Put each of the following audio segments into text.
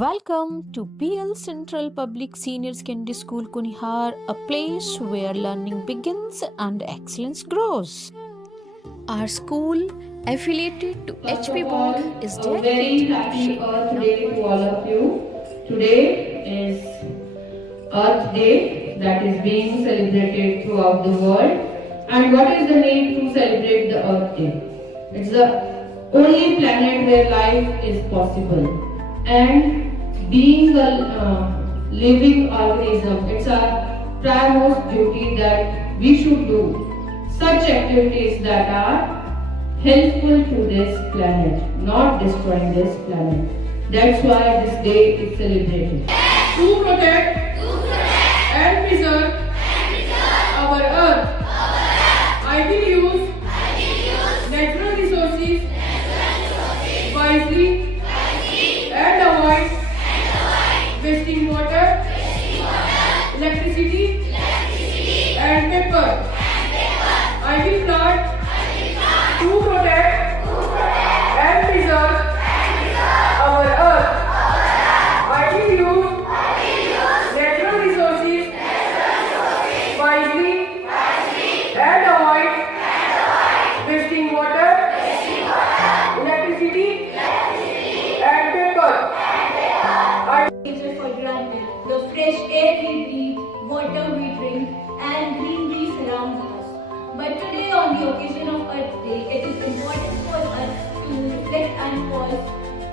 Welcome to PL Central Public Senior Secondary School Kunihar, a place where learning begins and excellence grows. Our school, affiliated to HP Board, is dedicated very happy Earth Day to all of you. Today is Earth Day that is being celebrated throughout the world. And what is the need to celebrate the Earth Day? It's the only planet where life is possible. And being a living organism, it's our primus duty that we should do such activities that are helpful to this planet, not destroying this planet. That's why this day is celebrated. To protect and preserve our earth, I will use natural resources wisely and avoid wasting water, electricity and paper. I will plant to protect and preserve our earth. I will use natural resources wisely and avoid wasting water, electricity and paper. Nature for granted. The fresh air we breathe, water we drink, and greenery surrounds us. But today, on the occasion of Earth Day, it is important for us to reflect and pause.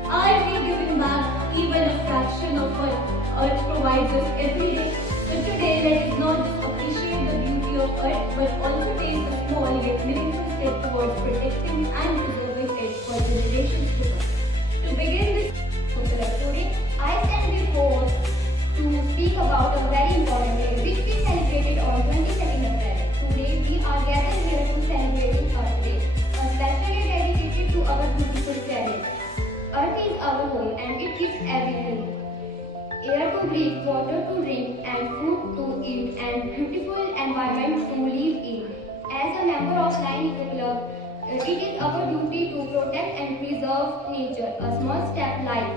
Are we giving back even a fraction of what Earth provides us every day? So today, let us not just appreciate the beauty of Earth, but also take a small yet meaningful step towards protecting and preserving it for generations to come. To begin this today, I stand before to speak about a very important day which we celebrated on 22nd April. Today we are gathered here to celebrate Earth Day, a special day dedicated to our beautiful planet. Earth is our home and it gives everything. Air to breathe, water to drink and food to eat and beautiful environment to live in. As a member of Nine Eco Club, it is our duty to protect and preserve nature. A small step like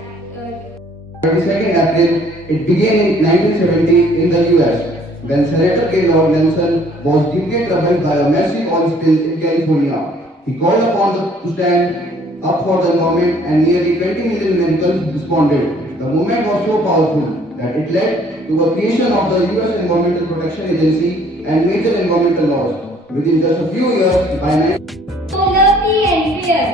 22nd April, it began in 1970 in the US, when Senator Gaylord Nelson was deeply troubled by a massive oil spill in California. He called upon them to stand up for the environment and nearly 20 million Americans responded. The movement was so powerful that it led to the creation of the US Environmental Protection Agency and major environmental laws. Within just a few years, by so lovely and fair.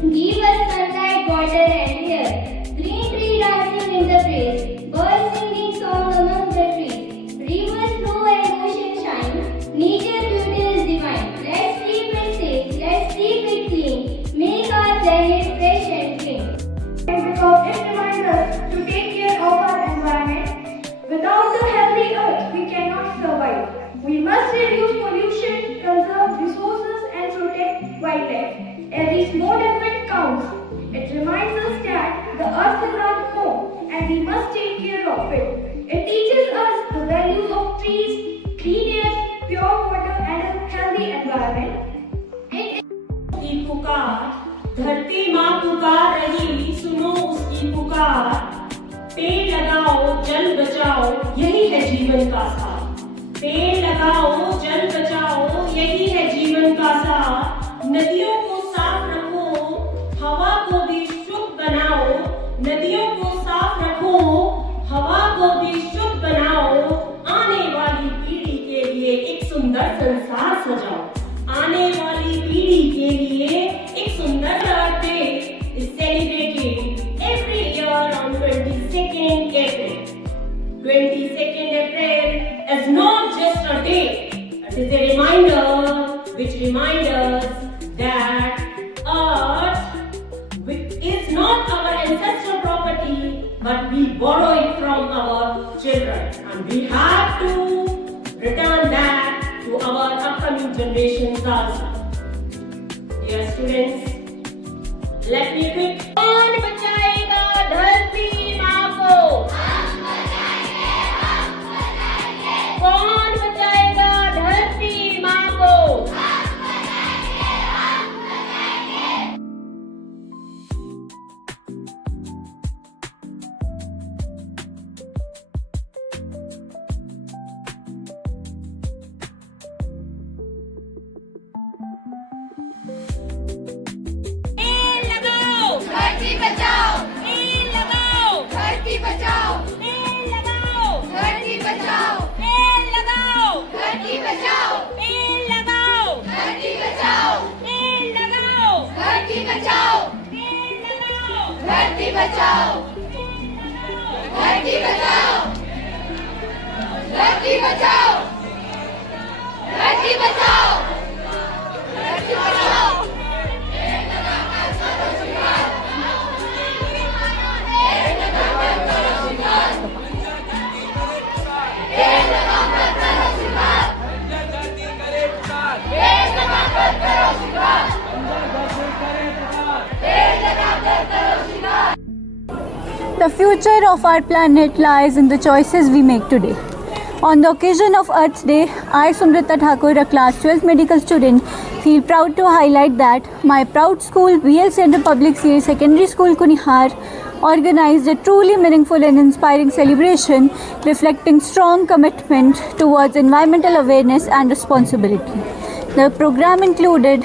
Give us sunlight, water and air. Green tree dancing in the breeze. Birds singing songs among the trees. Rivers flow and ocean shine. Nature beauty is divine. Let's keep it safe. Let's keep it clean. Make our planet fresh and clean. Because it reminds us to take care of our environment. Without the healthy earth, we cannot survive. We must reduce pollution, conserve resources and protect wildlife. Every small effort counts. It reminds us that the earth is our home and we must take care of it. It teaches us the values of trees, clean air, pure water and a healthy environment. की पुकार, धरती माँ पुकार रही, सुनो उसकी पुकार। पेड़ लगाओ, जल बचाओ, यही है जीवन का सार। पेड़ लगाओ, जल बचाओ, यही है जीवन का सार। नदियों को साफ रखो, हवा को भी शुद्ध बनाओ। नदियों को साफ रखो, हवा को भी शुद्ध बनाओ। आने वाली पीढ़ी के लिए एक सुंदर संसार सजाओ। आने वाली पीढ़ी के लिए एक सुंदर Earth Day is celebrated every year on 22nd April. 22nd April is not just a day, it is a reminder which reminds us that Earth is not our ancestral property, but we borrow it from our children, and we have to return that to our upcoming generations also. Dear students, let me quick. कौन बचाएगा धरती माँ को? कौन बचाएगा धरती माँ को? The future of our planet lies in the choices we make today. On the occasion of Earth Day, I, Sumrita Thakur, a class 12th medical student, feel proud to highlight that my proud school, BL Central Public Senior Secondary School, Kunihar, organized a truly meaningful and inspiring celebration reflecting strong commitment towards environmental awareness and responsibility. The program included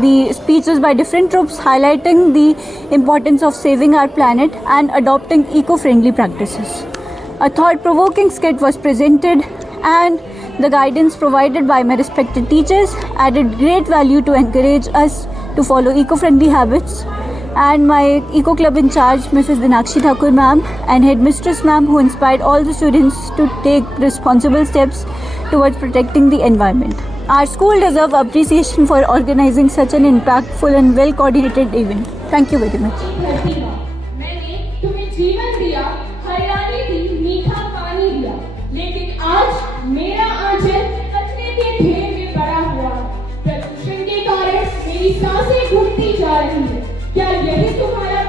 the speeches by different troops highlighting the importance of saving our planet and adopting eco-friendly practices. A thought-provoking skit was presented and the guidance provided by my respected teachers added great value to encourage us to follow eco-friendly habits. And my Eco Club in charge, Mrs. Dinakshi Thakur ma'am and Headmistress ma'am, who inspired all the students to take responsible steps towards protecting the environment. Our school deserves appreciation for organizing such an impactful and well-coordinated event. Thank you very much. मैंने तुम्हें जीवन दिया, हरियाली दी, मीठा पानी दिया, लेकिन आज मेरा आंचल कचरे के ढेर में पड़ा हुआ है। प्रदूषण के कारण मेरी सांसें घुटती जा रही है। क्या यही तुम्हारा